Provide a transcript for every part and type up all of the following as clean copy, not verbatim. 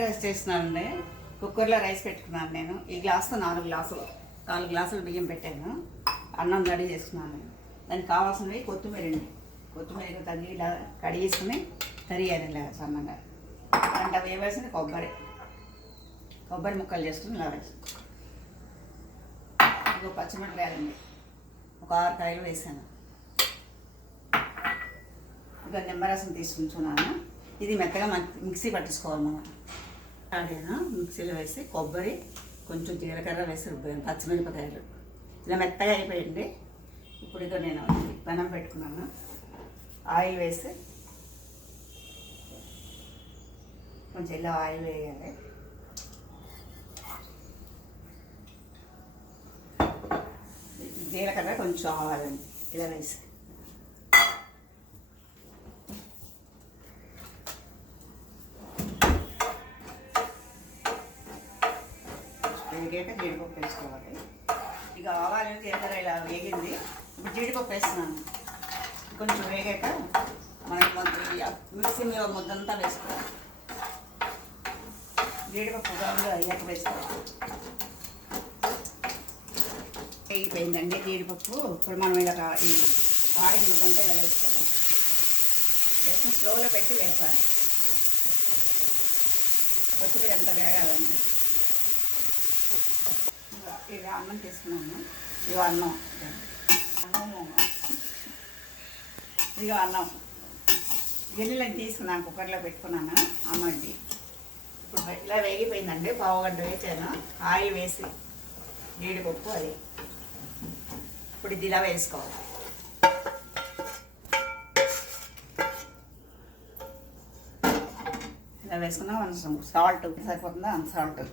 Rice చేస్తున్నానండి. కుక్కర్లో rice పెట్టుకున్నాను నేను. ఈ గ్లాస్తో 4 గ్లాసులు బియ్యం పెట్టాను. అన్నం రెడీ చేసుకున్నాను. దానికి కావాల్సినవి కొత్తిమీర తగ్గి ఇలా కడిగేసుకుని తరిగాను ఇలా సన్నగా. అంటే అవి వేసిన కొబ్బరి ముక్కలు చేసుకుని ఇలా వేసి ఇంకో పచ్చిమిరపకాయలండి ఒక 6 కాయలు వేసాను. ఇక నిమ్మరసం తీసుకుంటున్నాను. ఇది మెత్తగా మిక్సీ పట్టించుకోవాలి మనం. అదేనా మిక్సీలో వేసి కొబ్బరి కొంచెం జీలకర్ర వేసి రుబ్బాను, పచ్చిమిరపకాయలు ఇలా మెత్తగా అయిపోయింది. ఇప్పుడు ఇక నేను పెనం పెట్టుకున్నాను. ఆయిల్ వేసి కొంచెం ఇలా ఆయిల్ వేయాలి. జీలకర్ర కొంచెం ఆవాలండి ఇలా వేసి వేగాక జీడిపప్పు వేసుకోవాలి. ఇక ఆవాలని జీలకర్ర ఇలా వేగింది. ఇప్పుడు జీడిపప్పు వేస్తున్నాను. కొంచెం వేగాక మనకి మిక్సీ మీద ముద్దంతా వేసుకోవాలి. జీడిపప్పు గాజులు అయ్యాక వేసుకోవాలి. వేగిపోయిందండి జీడిపప్పు. ఇప్పుడు మనం ఇలా ఈ ఆడిన ముద్దంతా ఇలా వేసుకోవాలి. వేసుకుని స్లోలో పెట్టి వేపాలి. కొత్తిమీర ఎంత వేగాలండి. ఇక అన్నం తీసుకున్నాను. ఇక అన్నం గిన్నెలను తీసుకున్నాను. కుక్కర్లో పెట్టుకున్నాను అన్నం. ఇది ఇప్పుడు ఇలా వేగిపోయిందండి. పావుగడ్డ వేసాను. ఆయిల్ వేసి జీడిపప్పు అది ఇప్పుడు ఇది ఇలా వేసుకోవాలి. ఇలా వేసుకున్నా కొంచెం సాల్ట్ సరిపోతుందా అంత సాల్ట్.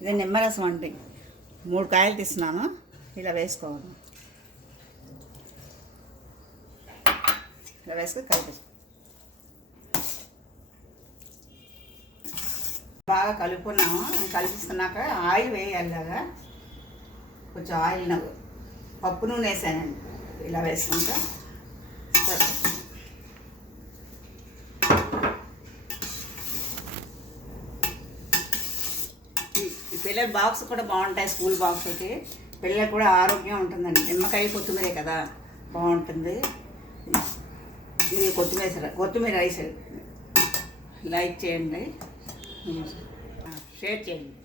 ఇది నిమ్మరసం అండి. 3 కాయలు తీస్తున్నాను. ఇలా వేసుకోవాలి. ఇలా వేసుకొని కలిపి బాగా కలుపుకున్నాము. కలిపిస్తున్నాక ఆయిల్ వేయాలిలాగా కొంచెం ఆయిల్ పప్పు నూనె వేసానండి. ఇలా వేసుకుంటా పిల్లల బాక్స్ కూడా బాగుంటాయి. స్కూల్ బాక్స్కి పిల్లలకు కూడా ఆరోగ్యం ఉంటుందండి. నిమ్మకాయ కొత్తిమీరే కదా బాగుంటుంది. ఇది కొత్తిమీర రైస్. లైక్ చేయండి, షేర్ చేయండి.